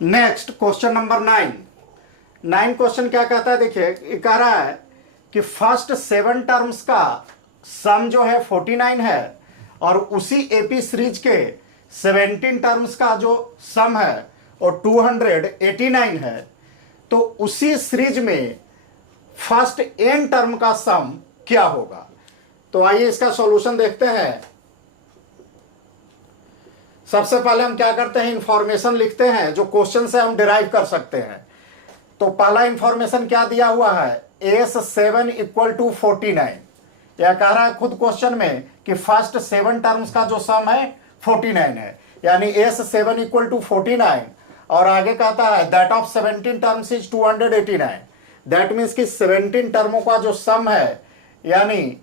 Next question number 9 question क्या कहता है, देखिए ये कह रहा है कि फर्स्ट 7 टर्म्स का सम जो है 49 है और उसी एपी सीरीज के 17 टर्म्स का जो सम है और 289 है। तो उसी सीरीज में फर्स्ट n टर्म का सम क्या होगा। तो आइए इसका सॉल्यूशन देखते हैं। सबसे पहले हम क्या करते हैं, इंफॉर्मेशन लिखते हैं जो क्वेश्चन से हम डिराइव कर सकते हैं। तो पहला इंफॉर्मेशन क्या दिया हुआ है, S7 इक्वल टू 49। यह कह रहा है खुद क्वेश्चन में कि फर्स्ट 7 टर्म्स का जो सम है 49 है, यानी S7 इक्वल टू 49। और आगे कहता है that of 17 terms is 289। That means कि 17 टर्मों का जो सम है, यानी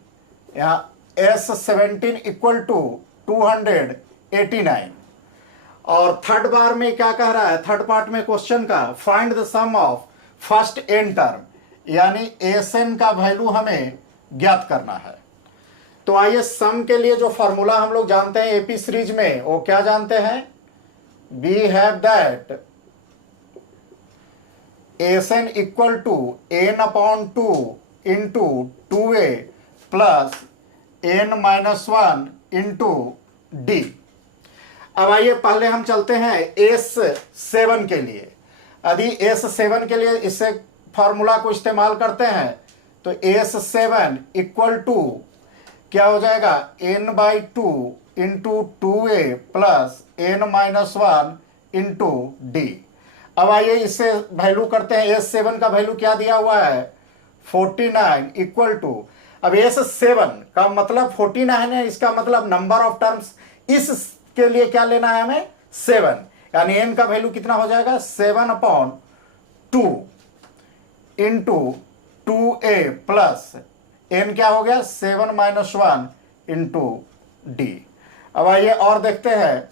यहाँ S17 इक्वल टू 289। और थर्ड बार में क्या कह रहा है, थर्ड पार्ट में क्वेश्चन का find the sum of first n term, यानी Sn का वैल्यू हमें ज्ञात करना है। तो आइए सम के लिए जो फॉर्मूला हम लोग जानते हैं एपी सीरीज में, वो क्या जानते हैं, we have that Sn equal to n/2 into 2a plus n-1 into d. अब आइए पहले हम चलते हैं S7 के लिए। यदि S7 के लिए इससे फॉर्मूला को इस्तेमाल करते हैं तो S7 इक्वल टू क्या हो जाएगा, n/2 into 2a plus n-1 into d. अब आइए इससे वैल्यू करते हैं। S7 का वैल्यू क्या दिया हुआ है, 49 इक्वल टू, अब S7 का मतलब 49 है, इसका मतलब नंबर ऑफ टर्म्स इस के लिए क्या लेना है हमें, 7, यानी n का वैल्यू कितना हो जाएगा, 7/2 इंटू 2a प्लस n क्या हो गया, 7-1 इंटू डी। अब आइए और देखते हैं,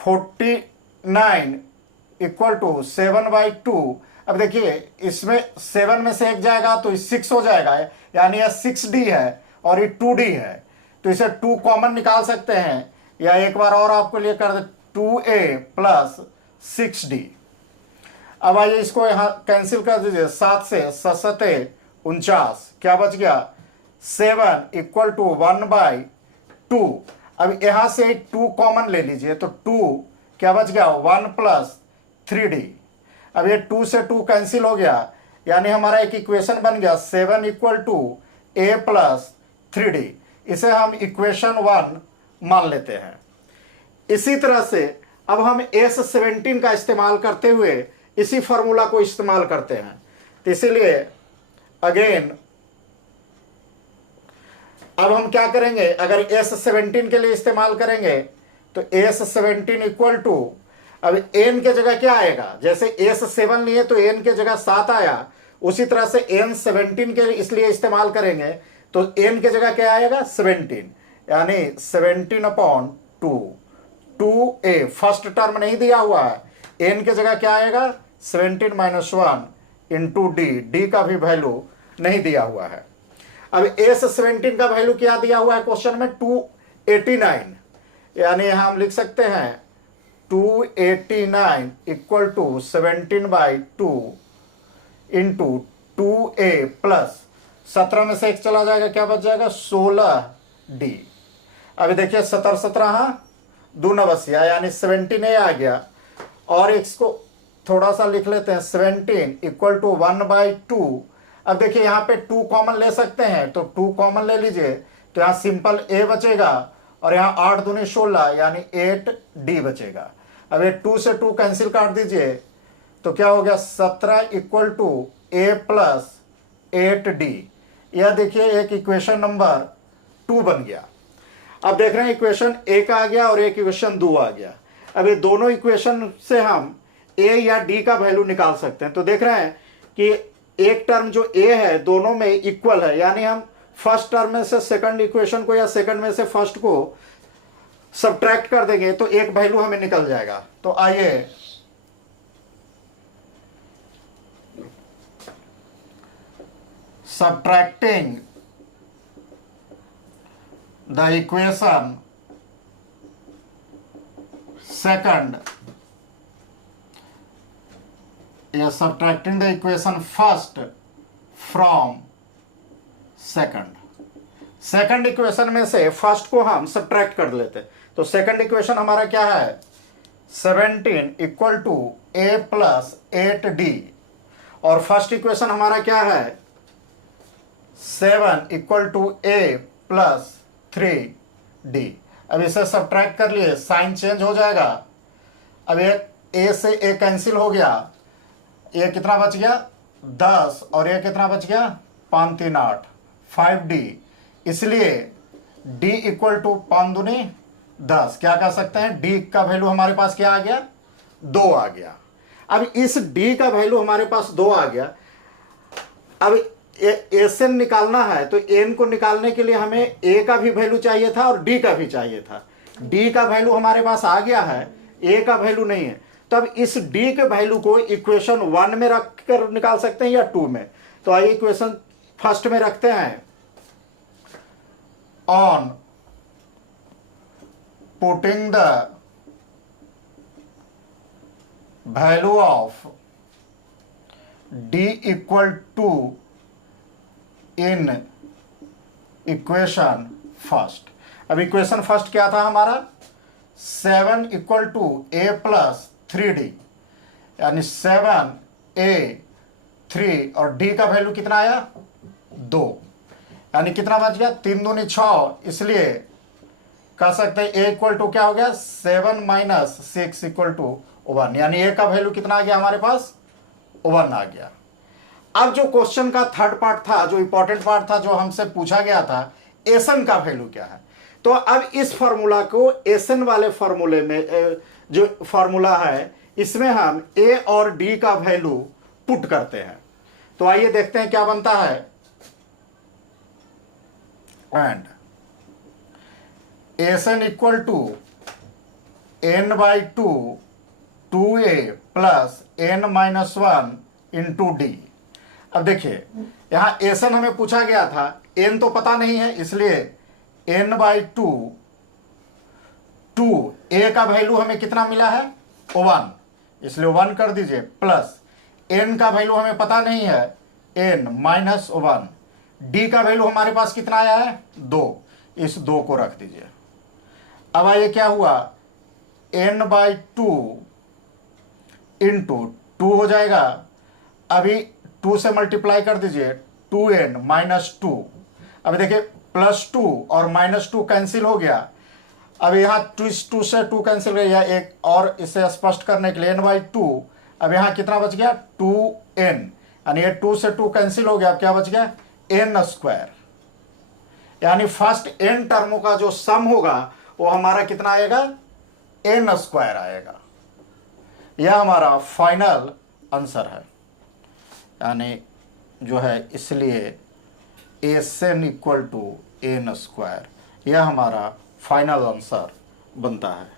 49 इक्वल टू 7/2। अब देखिए इसमें 7 में से एक जाएगा तो 6 हो जाएगा, यानी यह 6d है और ये 2d है, तो इसे 2 कॉमन निकाल सकते हैं, या एक बार और आपको लिए कर दे 2a प्लस 6d। अब आइए इसको यहां कैंसिल कर दीजिए, 7 से 7 49, क्या बच गया, 7 इक्वल टू 1/2। अब यहां से 2 कॉमन ले लीजिए तो 2 क्या बच गया, 1 प्लस 3d। अब ये 2 से 2 कैंसिल हो गया, यानी हमारा एक इक्वेशन बन गया 7 equal to a plus 3d। इसे हम इक्वेशन 1 मान लेते हैं। इसी तरह से अब हम S17 का इस्तेमाल करते हुए इसी फॉर्मूला को इस्तेमाल करते हैं। तो इसीलिए अगेन अब हम क्या करेंगे, अगर S17 के लिए इस्तेमाल करेंगे तो S17 इक्वल टू, अब n के जगह क्या आएगा, जैसे S7 लिए तो n के जगह 7 आया, उसी तरह से n17 के लिए इसलिए इस्तेमाल करेंगे तो n के जगह क्या आएगा, 17, यानी 17/2 2a, फर्स्ट टर्म नहीं दिया हुआ है, n के जगह क्या आएगा, 17-1 इंटू डी, डी का भी वैल्यू नहीं दिया हुआ है। अब S17 का वैल्यू क्या दिया हुआ है क्वेश्चन में, 289, यानी यहां हम लिख सकते हैं 289 equal to 17/2 into 2a plus 17 में से एक चला जाएगा, क्या बच जाएगा, 16d। अभी देखिए 17 2 नवसिया, यानी 17a आ गया, और इसको थोड़ा सा लिख लेते हैं, 17 इक्वल टू 1/2। अब देखिए यहाँ पे 2 कॉमन ले सकते हैं, तो 2 कॉमन ले लीजिए, तो यहाँ सिंपल a बचेगा, और यहाँ 8 दूनी 16, यानी 8d बचेगा। अब ये 2 से 2 कैंसिल काट दीजिए, तो क्या हो गया, 17 equal to a plus 8d। यह देखिए एक इक्वेशन नंबर 2 बन गया। अब देख रहे हैं इक्वेशन 1 आ गया और एक इक्वेशन 2 आ गया। अब ये दोनों इक्वेशन से हम a या d का वैल्यू निकाल सकते हैं। तो देख रहे हैं कि एक टर्म जो a है दोनों में इक्वल है, यानी हम फर्स्ट टर्म में से सेकंड इक्वेशन को या सेकंड में से फर्स्ट को सब्ट्रैक्ट कर देंगे तो एक वैल्यू हमें निकल जाएगा। तो आइए सब्ट्रैक्टिंग द इक्वेशन सेकंड या subtracting the equation first from second. Second equation में से फर्स्ट को हम सब्ट्रैक्ट कर लेते, तो सेकंड इक्वेशन हमारा क्या है, 17 equal to A plus 8d, और फर्स्ट इक्वेशन हमारा क्या है, 7 equal to A plus 3d। अब इसे सब्ट्रैक्ट कर लिए, साइन चेंज हो जाएगा। अब एक ए से ए कैंसिल हो गया, ये कितना बच गया 10, और ये कितना बच गया 5 3 8 5d, इसलिए d इक्वल टू 5 दूनी 10। क्या कर सकते हैं, d का वैल्यू हमारे पास क्या आ गया, 2 आ गया। अब इस d का वैल्यू हमारे पास 2 आ गया। अब एन निकालना है, तो एन को निकालने के लिए हमें ए का भी वैल्यू चाहिए था और डी का भी चाहिए था। डी का वैल्यू हमारे पास आ गया है, ए का वैल्यू नहीं है। तब इस डी के वैल्यू को इक्वेशन 1 में रख कर निकाल सकते हैं या 2 में। तो आइए इक्वेशन फर्स्ट में रखते हैं। On putting the value of d equal to in equation first. अब इक्वेशन फर्स्ट क्या था हमारा, 7 equal to A plus 3d, यानी 7a3 और d का वैल्यू कितना आया 2, यानी कितना बच गया 3 दूनी 6, इसलिए कह सकते हैं a इक्वल टू क्या हो गया 7 माइनस 6 इक्वल टू 1, यानी a का वैल्यू कितना आ गया हमारे पास 1 आ गया। अब जो क्वेश्चन का थर्ड पार्ट था, जो इंपॉर्टेंट पार्ट था, जो हमसे पूछा गया था, एसन का वैल्यू क्या है। तो अब इस फॉर्मूला को एसन वाले फॉर्मूले में, जो फॉर्मूला है, इसमें हम ए और डी का वैल्यू पुट करते हैं। तो आइए देखते हैं क्या बनता है। And S n equal to n/2 2a plus n-1 into d. अब देखिए यहां एसन हमें पूछा गया था, n तो पता नहीं है, इसलिए n/2 a का वैल्यू हमें कितना मिला है 1, इसलिए 1 कर दीजिए, प्लस n का वैल्यू हमें पता नहीं है n-1, d का वैल्यू हमारे पास कितना आया है 2, इस 2 को रख दीजिए। अब आइए क्या हुआ, n/2 इंटू 2 हो जाएगा, अभी 2 से मल्टीप्लाई कर दीजिए, 2n-2। अब देखिए +2 और -2 कैंसिल हो गया। अब यहाँ 2 से 2 कैंसिल हो गया, एक और इसे स्पष्ट करने के लिए n/2, अब यहाँ कितना बच गया 2n, यानी ये 2 से 2 कैंसिल हो गया। अब क्या बच गया n², यानी फर्स्ट n टर्मों का जो सम होगा वो हमारा कितना आएगा n² आएगा। यह हमारा फाइनल आंसर है, यानी जो है, इसलिए एन इक्वल टू n², यह हमारा फाइनल आंसर बनता है।